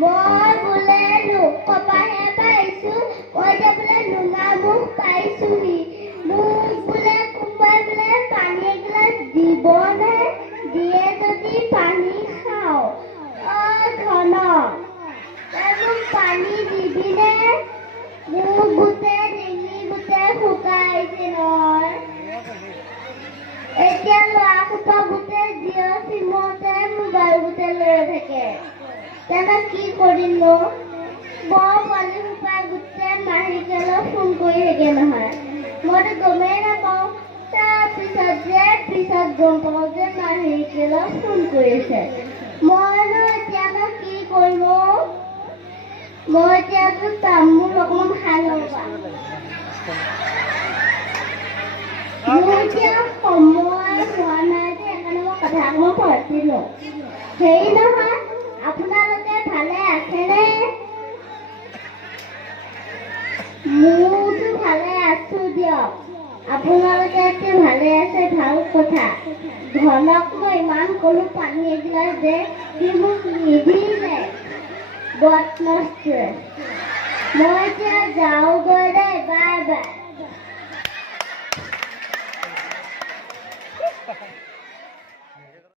মই বোলে লোকপাহে পাইছো মই যে বোলে নুনামুখ পাইছোহি মোক বোলে কোনোবাই বোলে পানী এগিলাচ দিবনে দিয়ে যদি পানী খাওঁ ধন তই মোক পানী দিবিনে মোক গোটেই ডিঙি গোটেই শুকাইছে নহয় এতিয়া ল'ৰা সোপা গোটেই জিঅ' চিমতে মোবাইল গোটেই লৈ থাকে তেনে কি কৰিম নো বৰ পোৱালি সোপাই গোটেই মাহীকেলৈ ফোন কৰি থাকে নহয় মইতো গমেই নাপাওঁ পিছত গম পাওঁ যে মাহীকেলৈ ফোন কৰিছে মইনো এতিয়ানো কি কৰিম মই এতিয়াতো তামোল অকণমান খাই লওঁ মোৰ এতিয়া সময় হোৱা নাই যে সেইকাৰণে মই কথা অকণমান পাতিলোঁ হেৰি নহয় আপোনালোকে ভালে আছেনে মোৰতো ভালে আছো দিয়ক আপোনালোকে এতিয়া ভালে আছে ভাল কথা ধনক মই ইমান ক'লো পানী এগিলাচ দে সি মোক নিদিলে বদমাছটোৱে মই এতিয়া যাওঁ